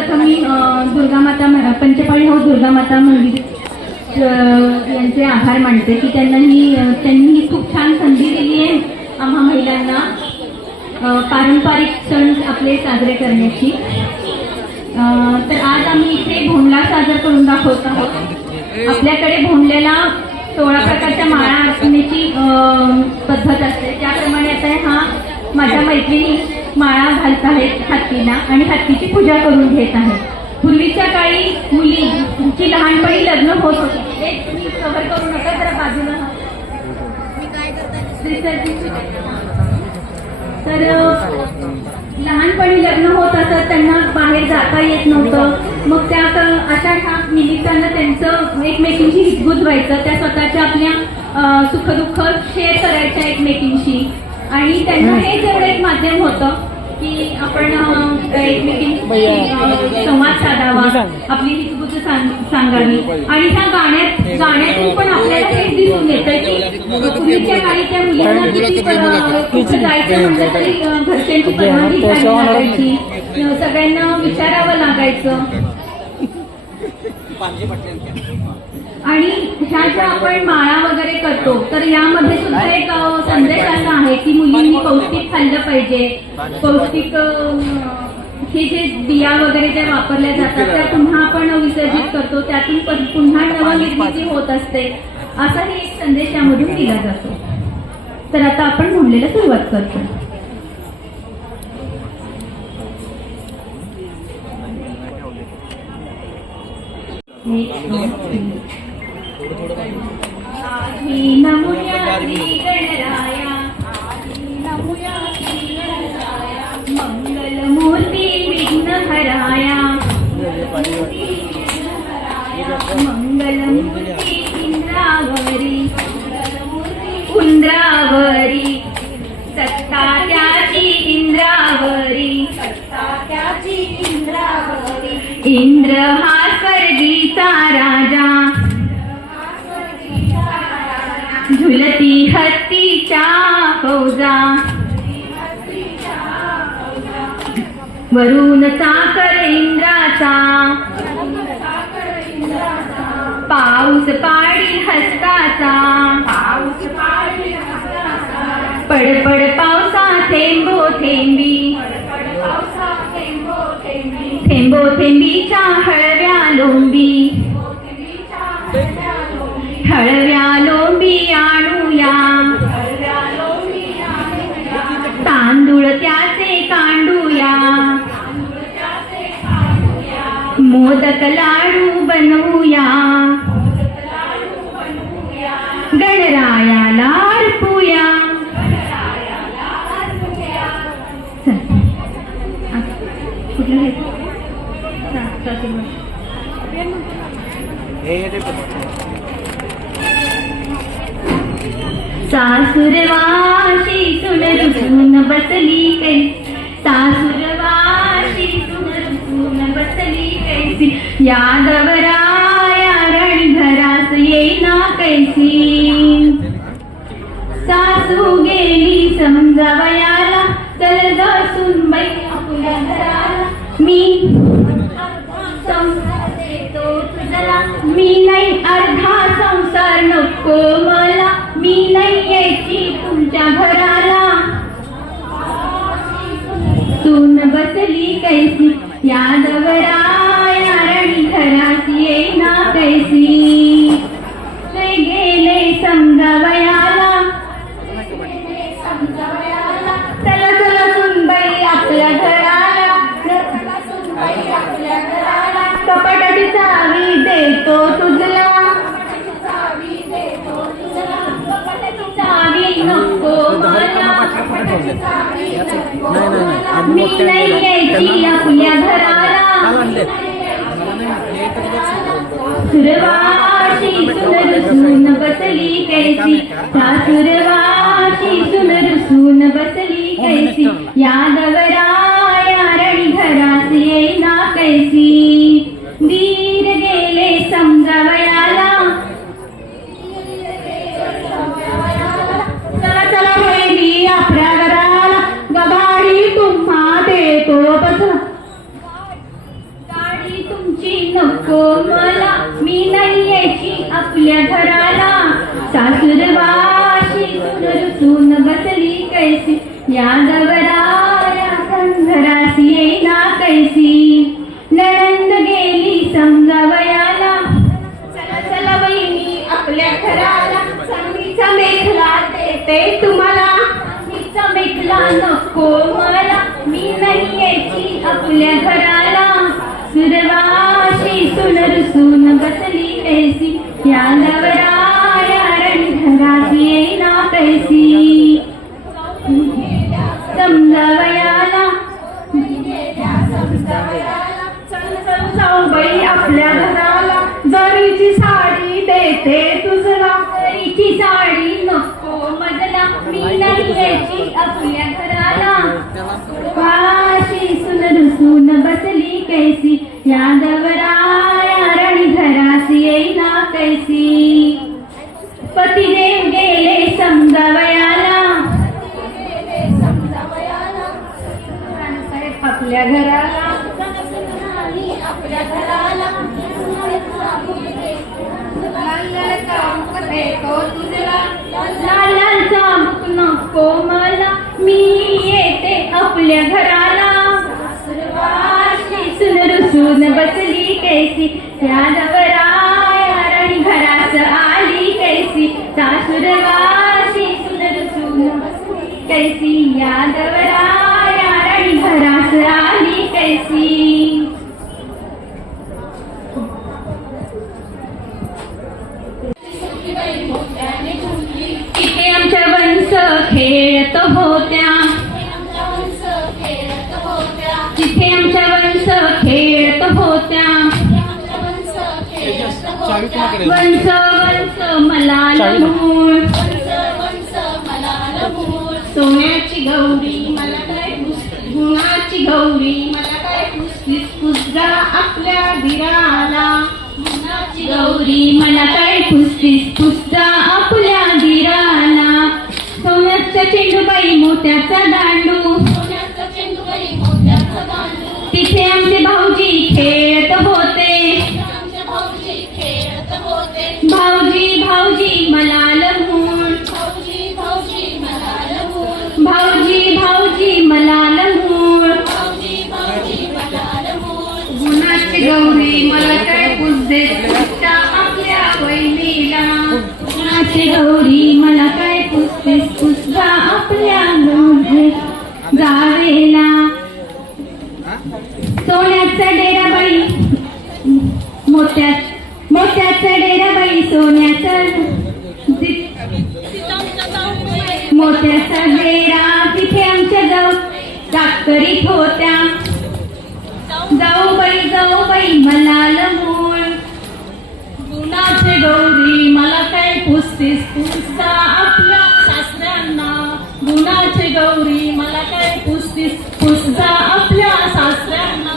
सर्वप्रथम मी दुर्गा माता पंचपाळी हो हा दुर्गा माता मंदिर यांचे आभार मानते की त्यांना ही त्यांनी ही खूप छान संधी दिली आहे आम्हा महिलांना पारंपरिक सण आपले साजरे करण्याची. तर आज आम्ही इथे भोंडला साजरा करून दाखवत आहोत. आपल्याकडे भोंडल्याला सोळा प्रकारच्या माळा असण्याची पद्धत असते. त्याप्रमाणे आता हा माझ्या मैत्रिणी माळा घालत आहेत हत्तीला आणि हत्तीची पूजा करून घेत आहेत. पूर्वीच्या काळी मुलींची लहानपणी लग्न होत होते तुम्ही कव्हर करू नका जरा बाजूला. तर लहानपणी लग्न होत असत त्यांना बाहेर जाता येत नव्हतं. मग त्या अशा ह्या निमित्तानं त्यांचं एकमेकींशी हितगुज व्हायचं. त्या स्वतःच्या आपल्या सुखदुःख शेअर करायच्या एकमेकींशी. आणि त्यांना हे जेवढं एक माध्यम होतं की आपण संवाद साधावा आपली हितगुज सांग- सांगावी. आणि ह्या गाण्यात गाण्यातून पण आपल्याला हेच दिसून येतं की पूर्वीच्या काळी त्या मुलींना किती जायचं म्हटलं तरी घरच्यांची परवानगी घ्यावी लागायची. सगळ्यांना विचारावं लागायचं. आणि ह्या ज्या आपण माळा वगैरे करतो तर यामध्ये सुद्धा एक संदेश असा आहे की मुलींनी पौष्टिक खाल्लं पाहिजे. पौष्टिक हे जे बिया वगैरे ज्या वापरल्या जातात त्या पुन्हा आपण विसर्जित करतो. त्यातून पुन्हा नवनिर्मिती होत असते. असाही एक संदेश यामधून दिला जातो. तर आता आपण म्हणलेला सुरुवात करतो. एक, दोन, मंगलमूर्ती विघ्नहराया मंगलमूर्ती इंद्रावरी सत्ता त्याची इंद्रावरी सत्ता त्याची इंद्रावरी इंद्र हा स्वर्गीचा राजा झुलती हत्तीच्या फौजा. वरून चाकर इंद्राचा. पाऊस पाडी हस्ताचा. पडपड पावसा थेंबो थेंबी. थेंबो थेंबीच्या हळव्या लोंबी. हळव्या मोदक लाडू बनवूया. गणरायाला अर्पूया सासुरवाशी सुन रुसून बसली कै बसली कैसी यादवराया रणधरास येईना कैसी? सासू गेली समजावयाला चल बसून बाई आपल्या घराला. मी संसार देतो तुझला मी नाही अर्धा संसार नको मला. मी नाही यायची तुमच्या घराला. सून बसली कैसी? यादवराया राणी घरात येईना कैसी सासुरवाशी सुनर सून बसली कैसी यादवराया आपल्या घराला सुरवाशी सुनर सून बसली कैसी या नवराया रणघराची येईना कैसी समजावयाला. जाऊ बाई आपल्या घराला जरीची साडी देते तुझला जरीची साडी नको मजला मी नाही यायची आपल्या घराला. काशी बसली कैसी यादवराया राणी घरासी येईना कैसी पतिदेव गेले समजावयाला आपल्या घराला आपल्या घराला लाल लाल चाबूक तुझला नको मला मी येते आपल्या घरा अजून बसली कैसी? यादवराया राणी घरात आली कैसी? सासुरवाशी वासी सून बसली कैसी? यादवराया राणी घरात आली कैसी? मला सोन्याची गौरी मला काय पुसतीस गुणाची गौरी मला काय पुसतीस पुसगा आपल्या धीराला गुणाची गौरी मला काय पुसतीस पुसगा आपल्या धीराला सोन्याचा चेंडूबाई मोत्याचा दांडू. तिथे आमचे भाऊजी खेळत होते. भाऊजी भाऊजी मला लमून भाऊजी भाऊजी मला लमून गुणाची गौरी मला काय पुसते पुसता आपल्या वहिनीला. गुणाची गौरी मला काय पुसतेस पुसता आपल्या गौरी जावेला. सोन्याचा डेराबाई मोत्यात मोत्याचा डेराबाई सोन्याचा मोत्याचा डेरा तिथे आमच्या जाऊ डाक्टरीत होत्या जाऊ बाई जाऊ बाई मला लमूळ गुणाचे गौरी मला काय पुसतीस पुसता आपल्या सासऱ्यांना? गुणाचे गौरी मला काय पुसतीस पुसता आपल्या सासऱ्यांना?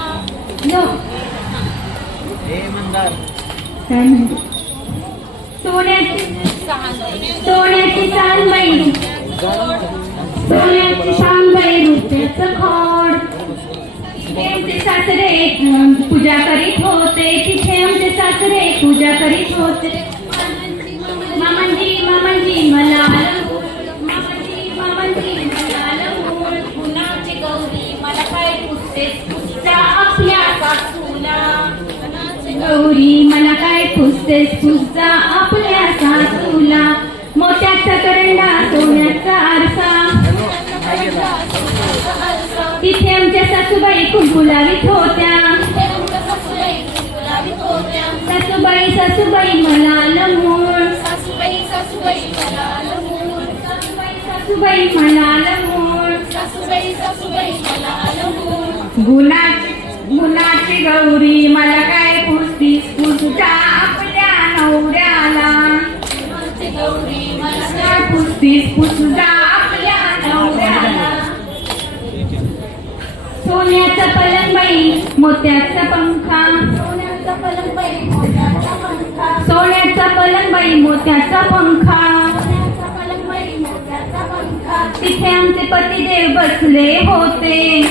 काय म्हणते? सोन्याची सोन्याची बैरू सोन्याची चांदबाई रुपयाचं खोड सासरे पूजा करीत होते. तिथे आमचे सासरे पूजा करीत होते. मामांजी मामांजी मला मला गौरी मला काय पुसतेस पुसता आपल्या सासूला. गौरी मला काय पुसतेस पुसता आपल्या सासूला मोत्याचा करंडा सोन्याचा आरसा. तिथे आमच्या सासूबाई कुंकुलावीत होत्या. सासूबाई सासूबाई मला लमूळ सासूबाई मला लमूळ गुणाची गुणाची गौरी मला काय पुसतीस पुसता काय पुसतीस पुसता आपल्या नवऱ्याला सोन्याचा पलंगबाई मोत्याचा पंखा. सोन्याचा पलंगबाई मोत्याचा पंखा तिथे आमचे पतिदेव बसले होते.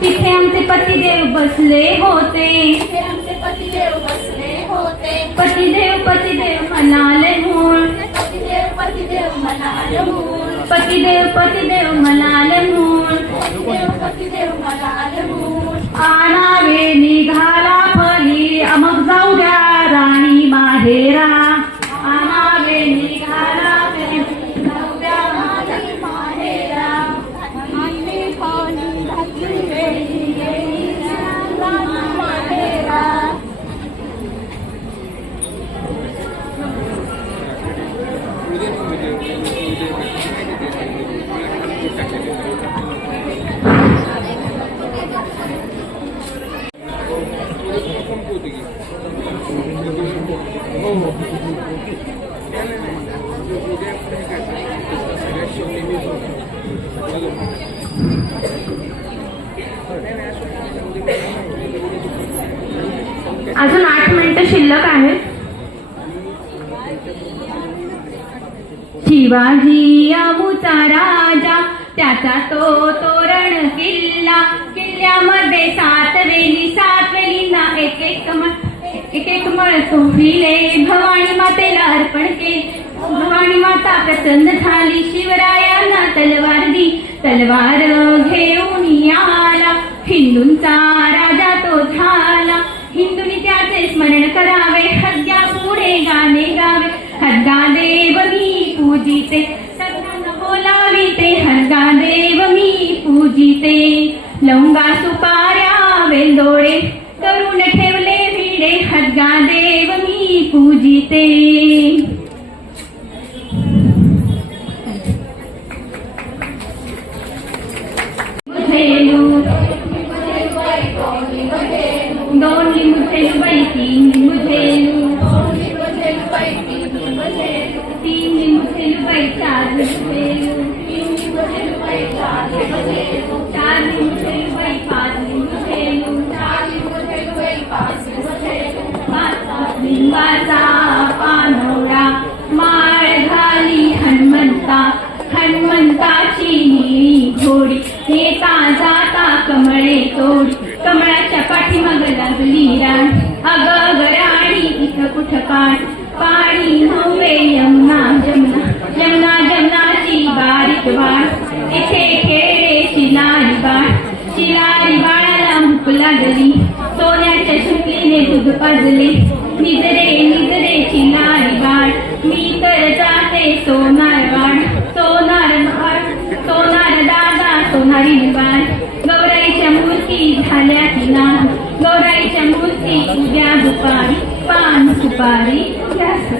तिथे आमचे पतिदेव बसले होते. पतिदेव पतिदेव मनाले मूळ. पतिदेव पतिदेव मनाले पतिदेव पतिदेव पतिदेव पतिदेव मूळ. आणावे निघाला फली अमग जाऊ द्या राणी माहेरा. शिवाजी अमुचा राजा त्याचा तो तोरण किल्ला. किल्ल्यामध्ये सात वेली सात वेलींना एक एक मळ एक एक मळ सोडले भवानी मातेला अर्पण केले. भवानी माता प्रसन्न झाली. शिवरायांना तलवार दी तलवार घेऊन आला हिंदूंचा राजा तो झाला. हिंदूंनी त्याचे स्मरण करा पूजिते सगळ्यांना बोलाविते हद्गा देव मी पूजिते। लवंगा सुपाऱ्या वेलदोडे करून ठेवले भिडे हद्गा देव मी पूजिते। दोन लिंबू बाई तीन इथं कुठं पाणी पाणी नाही. जास्त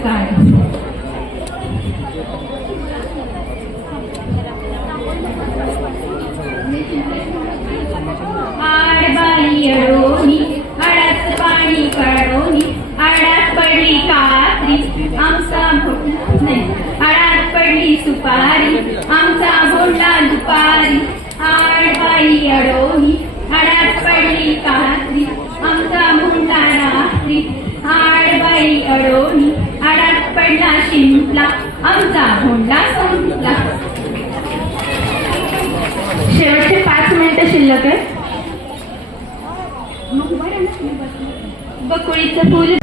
पडली सुपारी आमचा बोलला दुपारी. आड बाई अडोनी आडात पडली कात्री. आमचा भोंडा संपला. शेवटचे पाच मिनिटं शिल्लक आहे बकुळीचं फुल.